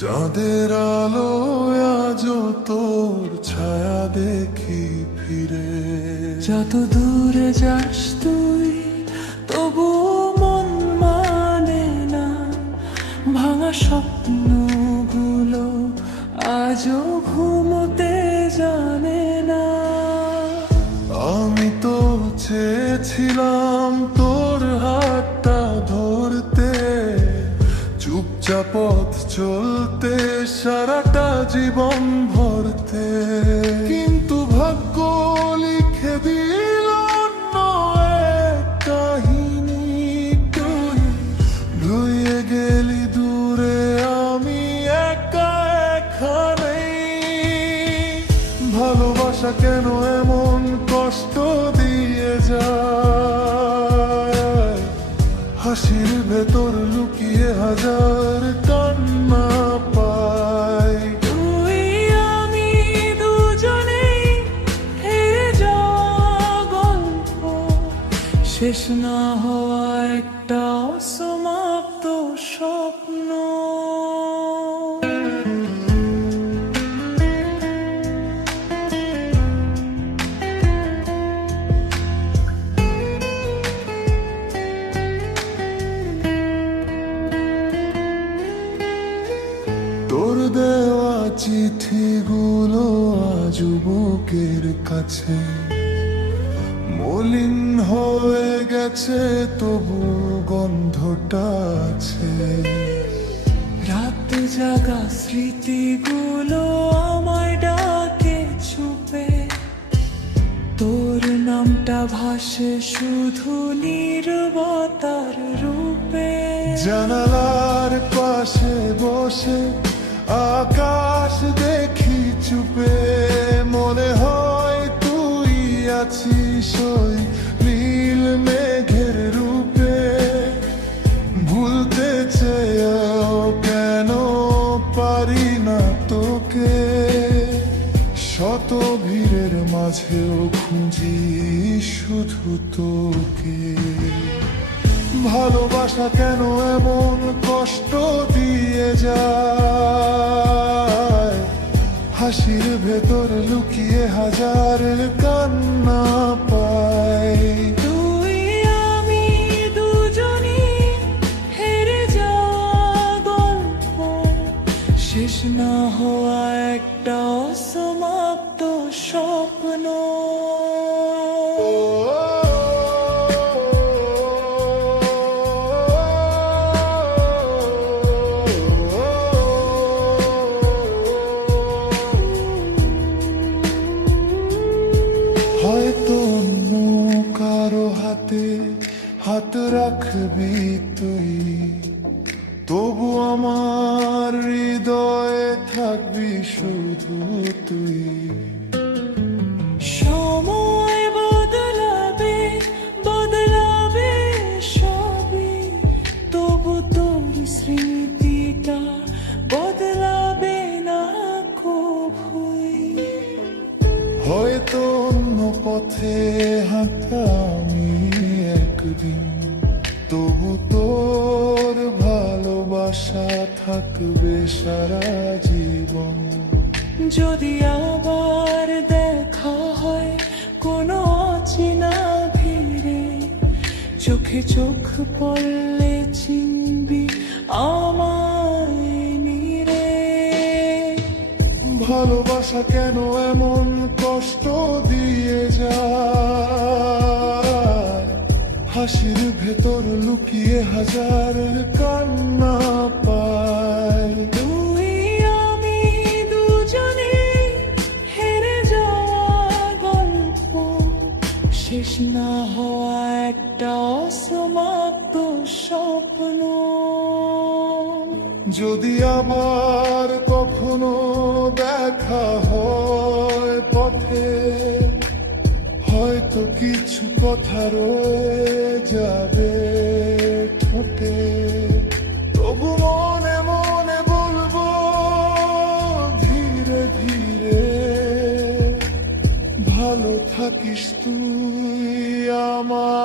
চাঁদের আলো আজ তোর ছায়া দেখি ফিরে। যত দূরে যাস তুই তবু মন মানে না, ভাঙা স্বপ্নগুলো আজও ঘুমোতে জানে না। আমি তো চেয়েছিলাম তোর হাতটা ধরতে, চুপচাপ পথ চলতে সারাটা জীবন ভরতে, কিন্তু ভাগ্য লিখে দিল অন্য এক কাহিনী। তুই ধুয়ে গেলি দূরে, আমি একা এখানেই। ভালোবাসা কেন এমন কষ্ট দিয়ে যায়, হাসির ভেতর লুকিয়ে হাজার কান্না পায়। তুই আমি দুজনেই হেরে যাওয়া গল্প, শেষ না হওয়া একটা অসমাপ্ত স্বপ্ন। তোর দেওয়া চিঠিগুলো আজ বুকের কাছে, মলিন হয়ে গেছে তবু গন্ধটা আছে। রাত জাগা স্মৃতিগুলো আমায় ডাকে চুপে, তোর নামটা ভাসে শুধু নীরবতার রূপে। জানালার পাশে বসে আকাশ দেখি চুপে, মনে হয় তুই আছিস ওই নীল মেঘের রূপে। ভুলতে চেয়েও কেন পারি না তোকে, শত ভিড়ের মাঝেও খুঁজি শুধু তোকে। ভালোবাসা কেন এমন কষ্ট দিয়ে যায়, হাসির ভেতর লুকিয়ে হাজার কান্না পায়। তুই আমি দুজনই হেরে যাওয়া গল্প, শেষ না হওয়া একটা অসমাপ্ত স্বপ্ন। হয়তো অন্য কারো হাতে হাত রাখবি তুই, তবু আমার হৃদয়ে থাকবি শুধু তুই। সময় বদলাবে বদলাবে সবই, তবু তোর স্মৃতিটা বদলাবে না কভুই। হয়তো অন্য পথে হাঁটা আমি একদিন, তবু তোর ভালোবাসা থাকবে সারা জীবন। যদি আবার দেখা হয় কোনো অচেনা ভিড়ে, চোখে চোখ পড়লে চিনবি আমায় নিরে। ভালোবাসা কেন এমন কষ্ট দিয়ে যায়, হাসির ভেতর লুকিয়ে হাজার কান্না পায়। তুই আমি দুজনে হেরে যাওয়া গল্প, শেষ না হওয়া একটা অসমাপ্ত স্বপ্ন। যদি আবার কখনো দেখা হয় পথে, হয়তো কিছু কথা রয়ে যাবে ঠোঁটে, তবু মনে মনে বলবো ধীরে ধীরে, ভালো থাকিস তুই আমার।